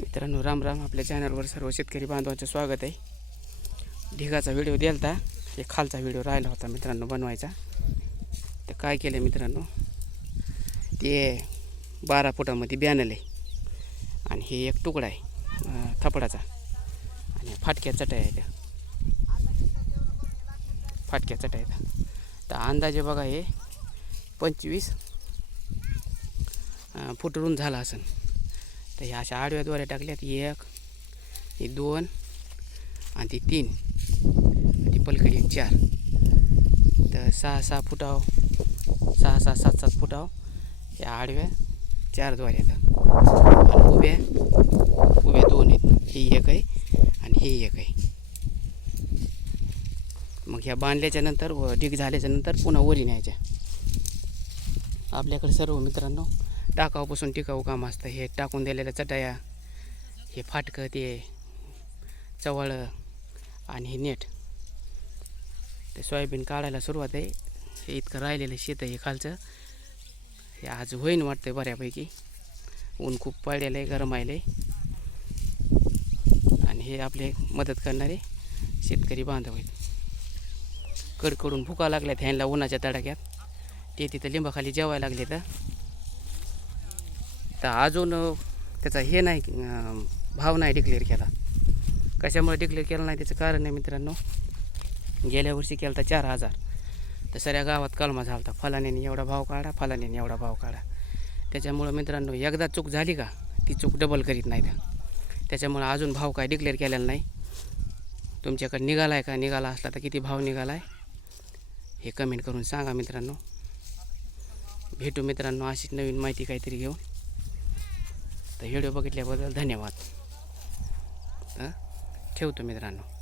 मित्रांनो राम राम. आपल्या चॅनलवर सर्व शेतकरी बांधवांचं स्वागत आहे. ढिगाचा व्हिडिओ द्यालता हे खालचा व्हिडिओ राहिला होता मित्रांनो बनवायचा. तर काय केलं मित्रांनो? ते बारा फुटामध्ये बॅनल आहे. आणि हे एक तुकडा आहे थपडाचा. आणि फाटक्या चटया आहेत. त्या. फाटक्या चटया आहेत. तर अंदाजे बघा हे पंचवीस फुट फूट रुंद झाला असेल तर ह्या अशा आडव्याद्वारे टाकल्यात. एक ही दोन आणि ती तीन. ती पलकडी चार. तर सहा सहा फुटाव सहा सहा सात सात फुटाव या आडव्या चारद्वारे येतात आणि उभ्या उभ्या दोन आहेत. ही एक आहे आणि ही एक आहे. मग ह्या बांधल्याच्या नंतर व ढीग झाल्याच्यानंतर पुन्हा वरी न्यायच्या. आपल्याकडे सर्व मित्रांनो टाकावपासून टिकाऊ काम असतं. हे टाकून दिलेल्या चटाया हे फाटकं ते चवळं आणि हे नेट. ते सोयाबीन काढायला सुरुवात आहे. हे इतकं राहिलेलं शेत आहे हे खालचं. हे आज होईन वाटतं बऱ्यापैकी. ऊन खूप पडलेलं आहे गरम आहे आणि हे आपले मदत करणारे शेतकरी बांधव आहेत. कडकडून भुका लागल्यात ह्यांना उन्हाच्या तडाक्यात ते तिथं लिंबाखाली जेवायला लागले तर तर अजून त्याचा हे नाही भाव नाही डिक्लेअर केला. कशामुळे डिक्लेअर केला नाही त्याचं कारण आहे मित्रांनो गेल्या वर्षी केला होता चार हजार. तर सऱ्या गावात कलमा झाला होता फलाण्याने एवढा भाव काढा फलाण्याने एवढा भाव काढा. त्याच्यामुळं मित्रांनो एकदा चूक झाली का ती चूक डबल करीत नाही त्याच्यामुळं अजून भाव काय डिक्लेअर केलेला नाही. तुमच्याकडे निघाला आहे का निघाला असला तर किती भाव निघाला आहे हे कमेंट करून सांगा मित्रांनो. भेटू मित्रांनो अशीच नवीन माहिती काहीतरी घेऊन. तर व्हिडिओ बघितल्याबद्दल धन्यवाद. हां? ठेवतो मित्रांनो.